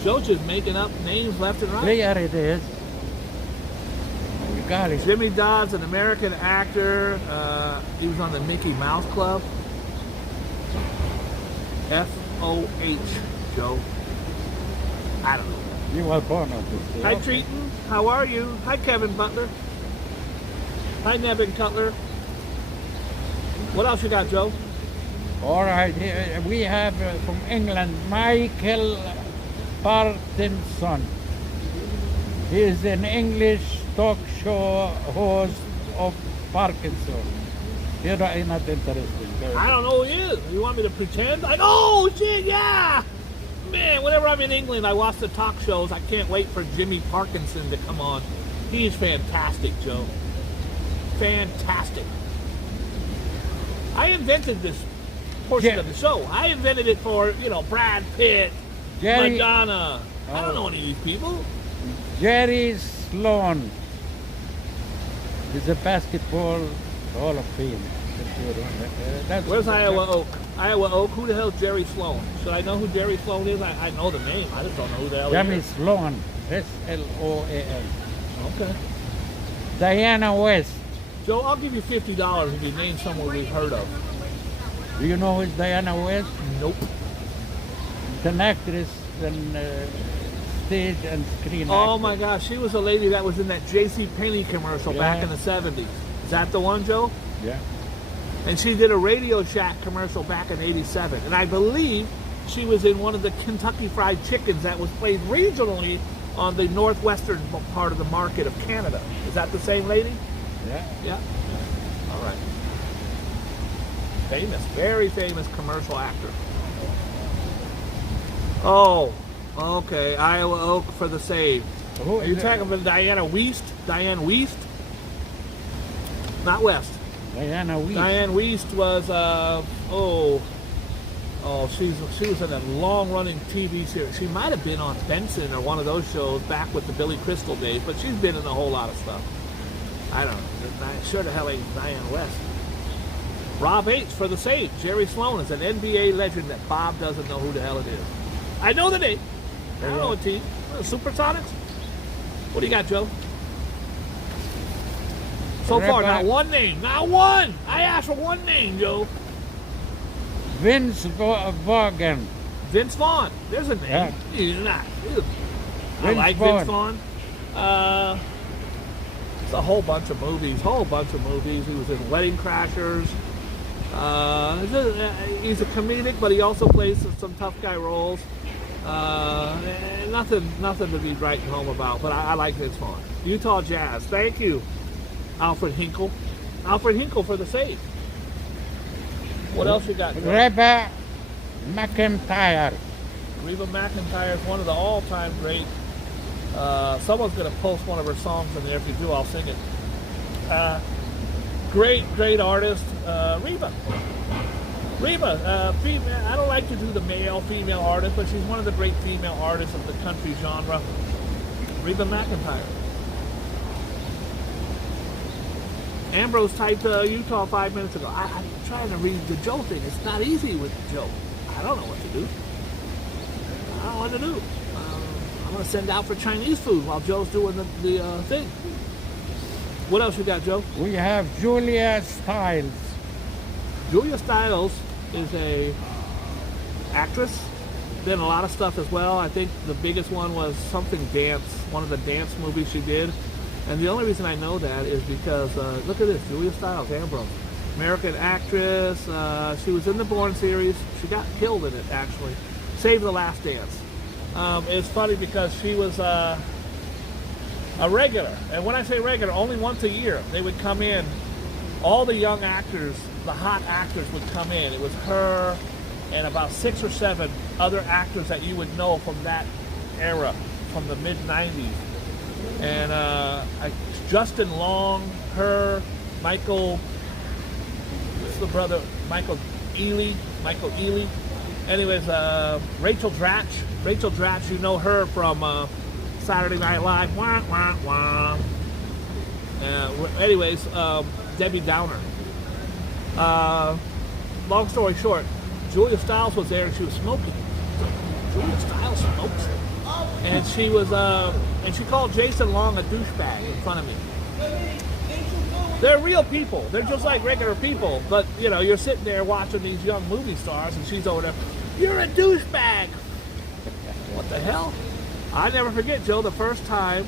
Joe just making up names left and right. There it is. You got it. Jimmy Dodd's an American actor. He was on the Mickey Mouse Club. F-O-H, Joe. I don't know. You were born on this day. Hi, Treaton. How are you? Hi, Kevin Butler. Hi, Nevin Cutler. What else you got, Joe? All right. We have from England, Michael Parkinson. He is an English talk show host of Parkinson. You're not interested. I don't know who he is. You want me to pretend? Like, oh, shit, yeah! Man, whenever I'm in England, I watch the talk shows. I can't wait for Jimmy Parkinson to come on. He's fantastic, Joe. Fantastic. I invented this portion of the show. I invented it for, Brad Pitt, Madonna. I don't know any of these people. Jerry Sloan is a basketball Hall of Fame. Where's Iowa Oak? Iowa Oak? Who the hell is Jerry Sloan? Should I know who Jerry Sloan is? I know the name. I just don't know who the hell he Jerry is. Sloan. S-L-O-A-N. Okay. Diana West. Joe, I'll give you $50 if you name someone we've heard of. Do you know who is Diana West? Nope. She's an actress and stage and screen Oh actress. my gosh, she was a lady that was in that J.C. Penney commercial back in the 70s. Is that the one, Joe? Yeah. And she did a Radio Shack commercial back in '87. And I believe she was in one of the Kentucky Fried Chickens that was played regionally on the northwestern part of the market of Canada. Is that the same lady? Yeah. Yeah. All right. Famous, very famous commercial actor. Oh, okay. Iowa Oak for the save. Who Are you is talking about Diana Wiest? Diane Wiest? Not West. Diana West. Diane Wiest was, she was in a long-running TV series. She might have been on Benson or one of those shows back with the Billy Crystal days, but she's been in a whole lot of stuff. I don't know. Sure the hell ain't Diane West. Rob H. for the save. Jerry Sloan is an NBA legend that Bob doesn't know who the hell it is. I know the name. I don't know a team. Supersonics? What do you got, Joe? So far, not one name. Not one! I asked for one name, Joe. Vince Vaughn. Vince Vaughn. There's a name. Yeah. He's not. I Vince like Vaughn. Vince Vaughn. It's a whole bunch of movies. He was in Wedding Crashers. He's a comedic, but he also plays some tough guy roles. Nothing to be writing home about, but I like Vince Vaughn. Utah Jazz. Thank you, Alfred Hinkle. Alfred Hinkle for the save. What else you got, Joe? Reba McEntire. Reba McEntire is one of the all-time great. Someone's going to post one of her songs in there. If you do, I'll sing it. Great artist, Reba. Female. I don't like to do the male-female artist, but she's one of the great female artists of the country genre. Reba McEntire. Ambrose typed Utah 5 minutes ago. I'm trying to read the Joe thing. It's not easy with Joe. I don't know what to do. I don't know what to do. I'm going to send out for Chinese food while Joe's doing the thing. What else you got, Joe? We have Julia Stiles. Julia Stiles is a actress. Did a lot of stuff as well. I think the biggest one was something dance, one of the dance movies she did. And the only reason I know that is because, look at this, Julia Stiles, Ambrose. American actress. She was in the Bourne series. She got killed in it, actually. Save the Last Dance. It's funny because she was a regular. And when I say regular, only once a year. They would come in. All the young actors, the hot actors would come in. It was her and about 6 or 7 other actors that you would know from that era, from the mid-90s. And Justin Long, her, Michael, what's the brother? Michael Ealy. Anyways, Rachel Dratch, you know her from Saturday Night Live. Wah, wah, wah. Anyways, Debbie Downer. Long story short, Julia Stiles was there and she was smoking. Julia Stiles smokes. And she was, and she called Jason Long a douchebag in front of me. They're real people. They're just like regular people. But, you know, you're sitting there watching these young movie stars and she's over there, you're a douchebag. What the hell? I never forget, Joe, the first time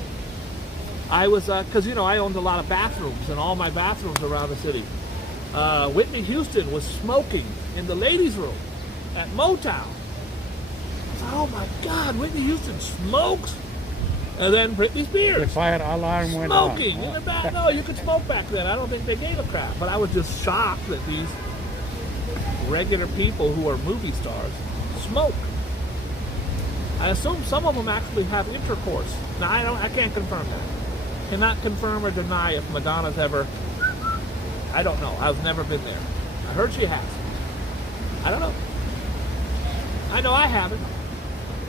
I was, because, you know, I owned a lot of bathrooms and all my bathrooms around the city. Whitney Houston was smoking in the ladies' room at Motown. Oh my God, Whitney Houston smokes? And then Britney Spears. The fire alarm went off. Smoking in the back. No, you could smoke back then. I don't think they gave a crap. But I was just shocked that these regular people who are movie stars smoke. I assume some of them actually have intercourse. Now, I can't confirm that. Cannot confirm or deny if Madonna's ever. I don't know. I've never been there. I heard she has. I don't know. I know I haven't.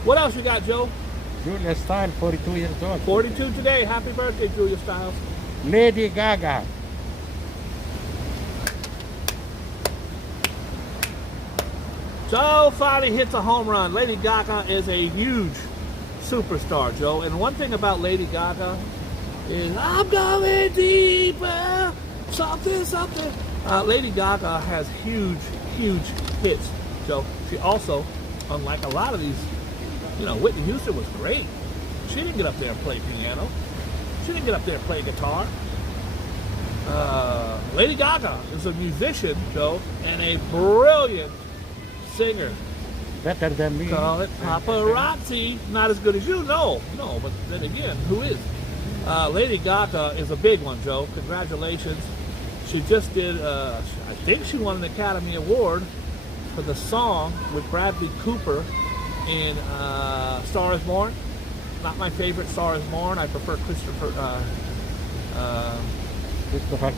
What else you got, Joe? Julia Stiles, 42 years old. 42 today. Happy birthday, Julia Stiles. Lady Gaga. Joe finally hits a home run. Lady Gaga is a huge superstar, Joe. And one thing about Lady Gaga is, I'm going deeper, something. Lady Gaga has huge hits, Joe. She also, unlike a lot of these, you know, Whitney Houston was great. She didn't get up there and play piano. She didn't get up there and play guitar. Lady Gaga is a musician, Joe, and a brilliant singer. Better than me. Call it paparazzi. Not as good as you, no, but then again, who is? Lady Gaga is a big one, Joe. Congratulations. She just did, I think she won an Academy Award for the song with Bradley Cooper in Star is Born. Not my favorite Star is Born. I prefer Christopher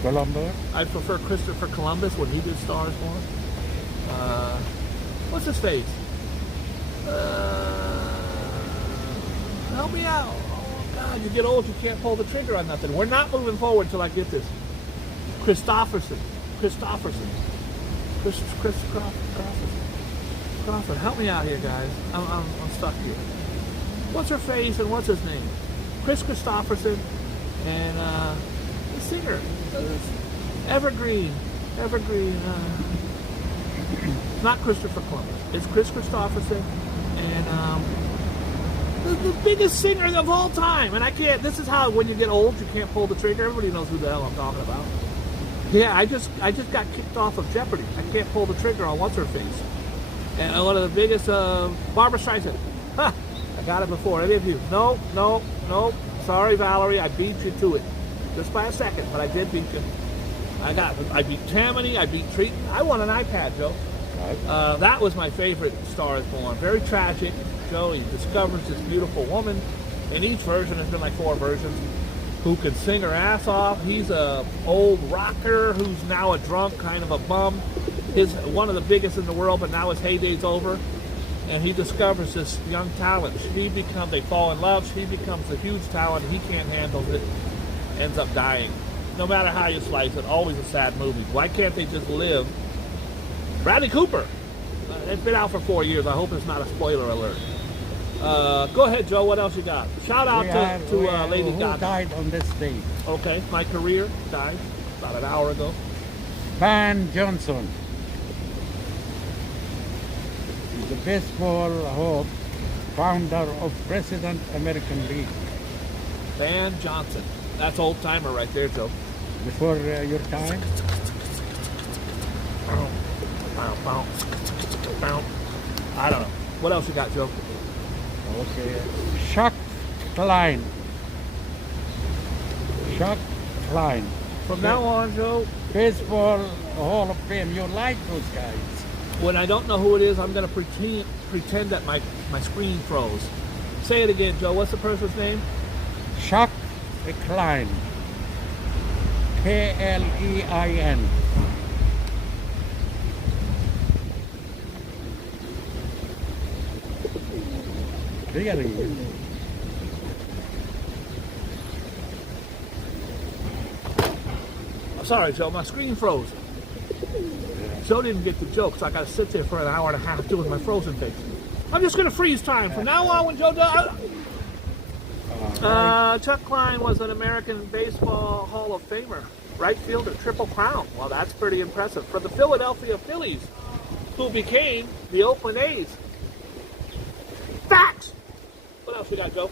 Columbus. I prefer Christopher Columbus when he did Star is Born. What's his face? Help me out. Oh, God, you get old, you can't pull the trigger on nothing. We're not moving forward till I get this. Christopherson. Crawford, help me out here, guys. I'm stuck here. What's her face and what's his name? Chris Christopherson and the singer. Evergreen. Not Christopher Columbus. It's Chris Christopherson and the biggest singer of all time. And I can't. This is how when you get old, you can't pull the trigger. Everybody knows who the hell I'm talking about. Yeah, I just got kicked off of Jeopardy. I can't pull the trigger on what's her face. And one of the biggest, Barbara Streisand. Ha! I got it before any of you. No. Sorry, Valerie, I beat you to it. Just by a second, but I did beat you. I beat Tammany, I beat Treat. I won an iPad, Joe. Right. That was my favorite Star is Born. Very tragic. Joe, he discovers this beautiful woman. In each version, there's been like 4 versions, who can sing her ass off. He's a old rocker who's now a drunk, kind of a bum. One of the biggest in the world, but now his heyday's over. And he discovers this young talent. They fall in love. She becomes a huge talent. He can't handle it. Ends up dying. No matter how you slice it, always a sad movie. Why can't they just live? Bradley Cooper. It's been out for 4 years. I hope it's not a spoiler alert. Go ahead, Joe. What else you got? Shout out to Lady who Gaga. died on this day? Okay, my career died about an hour ago. Van Johnson. He's a baseball hope, founder of President American League. Van Johnson. That's old timer right there, Joe. Before your time? I don't know. What else you got, Joe? Okay. Chuck Klein. Chuck Klein. From now on, Joe, Baseball Hall of Fame. You like those guys? when I don't know who it is, I'm going to pretend that my screen froze. Say it again, Joe. What's the person's name? Chuck Klein. K-L-E-I-N. Really? Sorry, Joe. My screen froze. Joe didn't get the joke, so I got to sit there for an hour and a half doing my frozen face. I'm just going to freeze time. From now on, when Joe does... Chuck Klein was an American Baseball Hall of Famer. Right fielder, Triple Crown. Well, that's pretty impressive. For the Philadelphia Phillies, who became the Oakland A's. Facts! What else we got, Joe?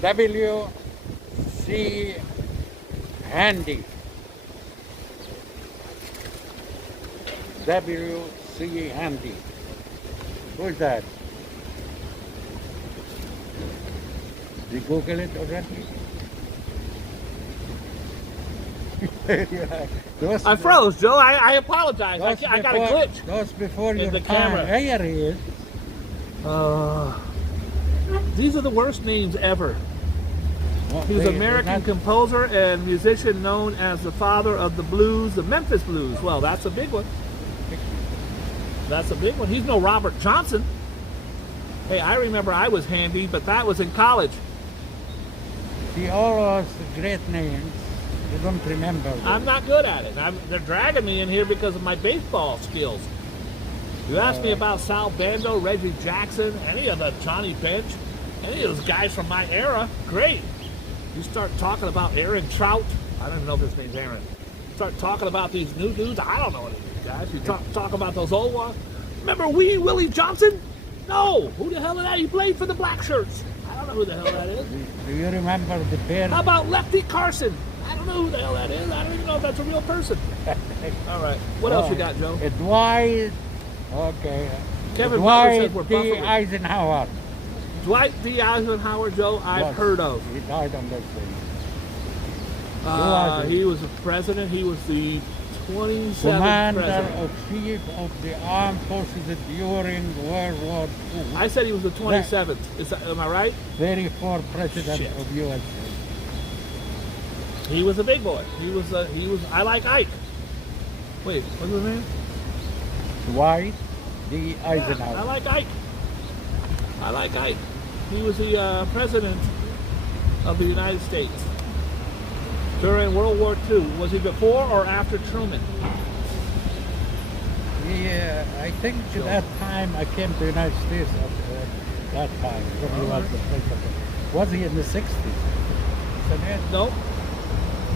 W.C. Handy. W.C. Handy. Who is that? Did you Google it already? I froze, Joe. I apologize. I got a glitch. Those before your the time. camera. Here he is. These are the worst names ever. Well, He was an American composer and musician known as the father of the blues, the Memphis Blues. Well, that's a big one. That's a big one. He's no Robert Johnson. Hey, I remember I was handy, but that was in college. See, all those great names, you don't remember them. I'm not good at it. They're dragging me in here because of my baseball skills. You ask me about Sal Bando, Reggie Jackson, any of the Johnny Bench, any of those guys from my era, great. You start talking about Aaron Trout, I don't even know if his name's Aaron. Start talking about these new dudes, I don't know any of these guys. You talk about those old ones. Remember Willie Johnson? No. Who the hell is that? He played for the Black Shirts. I don't know who the hell that is. Do you remember the pair? How about Lefty Carson? I don't know who the hell that is. I don't even know if that's a real person. All right. What else you got, Joe? Dwight. Okay. Kevin Butler said Dwight we're D. Buffalo. Eisenhower. Dwight D. Eisenhower, Joe, I've heard of. He died on that thing. He was a president. He was the 27th Commander president. of Chief of the Armed Forces during World War II. I said he was the 27th. Am I right? 34th President Shit. of U.S. He was a big boy. He was. I like Ike. Wait, what's his name? Dwight D. Eisenhower. I like Ike. I like Ike. He was the president of the United States during World War II. Was he before or after Truman? Yeah, I think at that time I came to the United States at that time when he was the president. Was he in the 60s? No.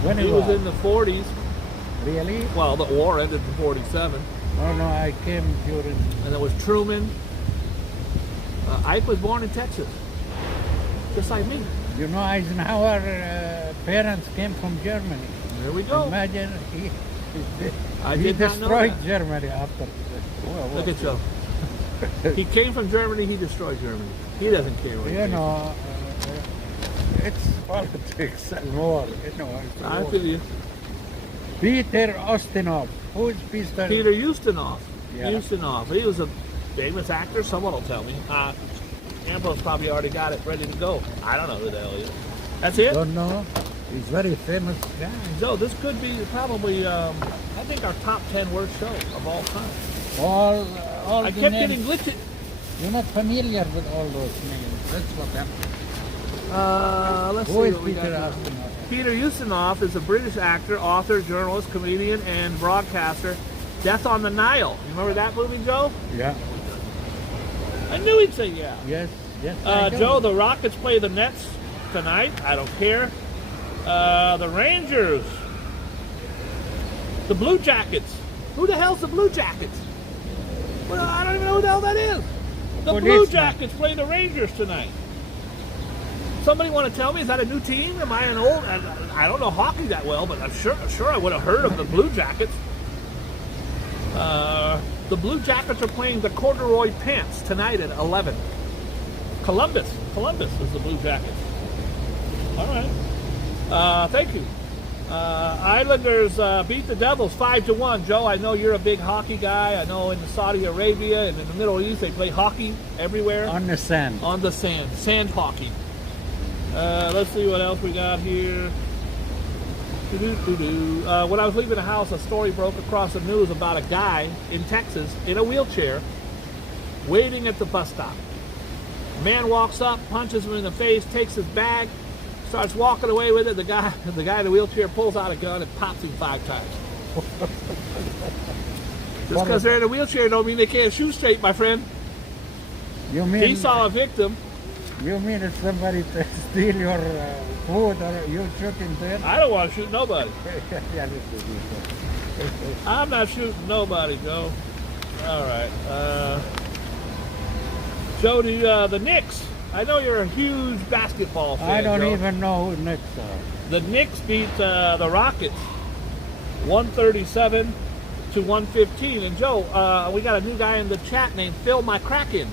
When He was in the 40s. Really? Well, the war ended in 47. No, I came during... And it was Truman. Ike was born in Texas. Just like me. You know, Eisenhower parents came from Germany. There we go. Imagine he did not know destroyed that. Germany after. Look at Joe. He came from Germany, he destroyed Germany. He doesn't care what he You came know, it's politics and war. You know, it's from. I war. feel you. Peter Ustinov. Who is Peter? Peter Ustinov. Yeah. Ustinov. He was a famous actor, someone will tell me. Ambrose probably already got it ready to go. I don't know who the hell he is. That's it? Don't know. He's very famous guy. So this could be probably, I think, our top 10 worst show of all time. All I the kept names. getting glitched. You're not familiar with all those names. That's what happened. Let's Who see is what we Peter got. Ustinov? Peter Ustinov is a British actor, author, journalist, comedian, and broadcaster. Death on the Nile. You remember that movie, Joe? Yeah. I knew he'd say yeah. Yes. I do. Joe, the Rockets play the Nets tonight. I don't care. The Rangers. The Blue Jackets. Who the hell's the Blue Jackets? Well, I don't even know who the hell that is. The Blue Jackets play the Rangers tonight. Somebody want to tell me, is that a new team? Am I an old? I don't know hockey that well, but I'm sure I would have heard of the Blue Jackets. The Blue Jackets are playing the Corduroy Pants tonight at 11. Columbus is the Blue Jackets. All right. Thank you. Islanders beat the Devils 5-1. Joe, I know you're a big hockey guy. I know in Saudi Arabia and in the Middle East they play hockey everywhere. On the sand. On the sand. Sand hockey. Let's see what else we got here. When I was leaving the house, a story broke across the news about a guy in Texas in a wheelchair waiting at the bus stop. Man walks up, punches him in the face, takes his bag, starts walking away with it. The guy in the wheelchair pulls out a gun and pops him 5 times. Just because they're in a wheelchair don't mean they can't shoot straight, my friend. You mean He saw a victim. You mean if somebody steal your food or you shoot him dead? I don't want to shoot nobody. Yeah, this is I'm not shooting nobody, Joe. All right. Joe, the Knicks. I know you're a huge basketball fan. I don't Joe. even know who Knicks are. The Knicks beat the Rockets 137 to 115. And Joe, we got a new guy in the chat named Phil My Kraken.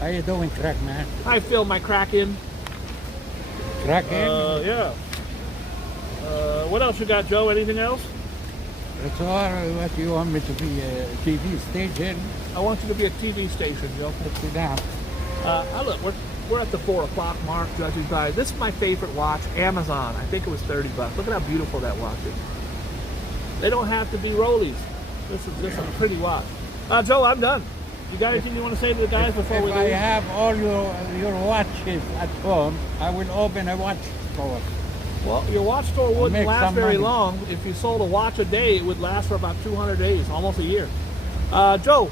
How you doing, Crack Man? Hi, Phil My Kraken. Kraken? Yeah. What else you got, Joe? Anything else? That's all. What you want me to be a TV station? I want you to be a TV station, Joe. Let's sit down. Look, we're at the 4 o'clock mark, judging by. This is my favorite watch, Amazon. I think it was $30. Look at how beautiful that watch is. They don't have to be rollies. This is a pretty watch. Joe, I'm done. You got anything you want to say to the guys before we leave? If I have all your watches at home, I will open a watch store. Well, your watch store wouldn't last very money. long. If you sold a watch a day, it would last for about 200 days, almost a year. Joe,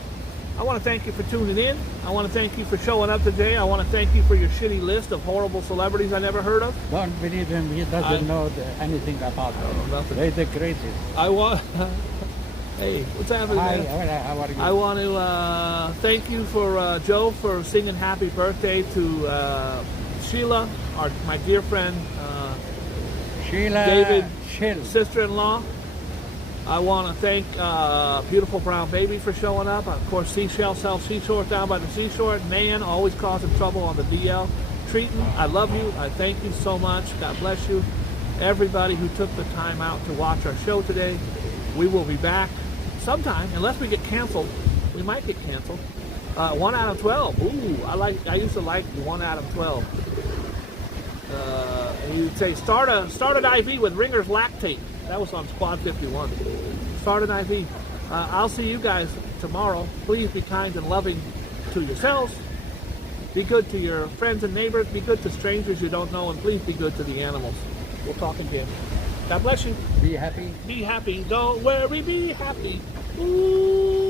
I want to thank you for tuning in. I want to thank you for showing up today. I want to thank you for your shitty list of horrible celebrities I never heard of. Don't believe him. He doesn't know anything about them. Nothing. They're the crazy. I want... Hey, what's happening, Hi, man? how are you? I want to thank you for Joe for singing happy birthday to Sheila, my dear friend Sheila David's sister-in-law. I want to thank Beautiful Brown Baby for showing up. Of course, Seashell sells seashores down by the seashore. Man, always causing trouble on the DL. Treaton, I love you. I thank you so much. God bless you. Everybody who took the time out to watch our show today. We will be back sometime, unless we get canceled. We might get canceled. 1 out of 12. Ooh, I used to like 1 out of 12. And you'd say start an IV with Ringer's lactate. That was on Squad 51. Start an IV. I'll see you guys tomorrow. Please be kind and loving to yourselves. Be good to your friends and neighbors. Be good to strangers you don't know, and please be good to the animals. We'll talk again. God bless you. Be happy. Be happy. Don't worry. Be happy. Ooh.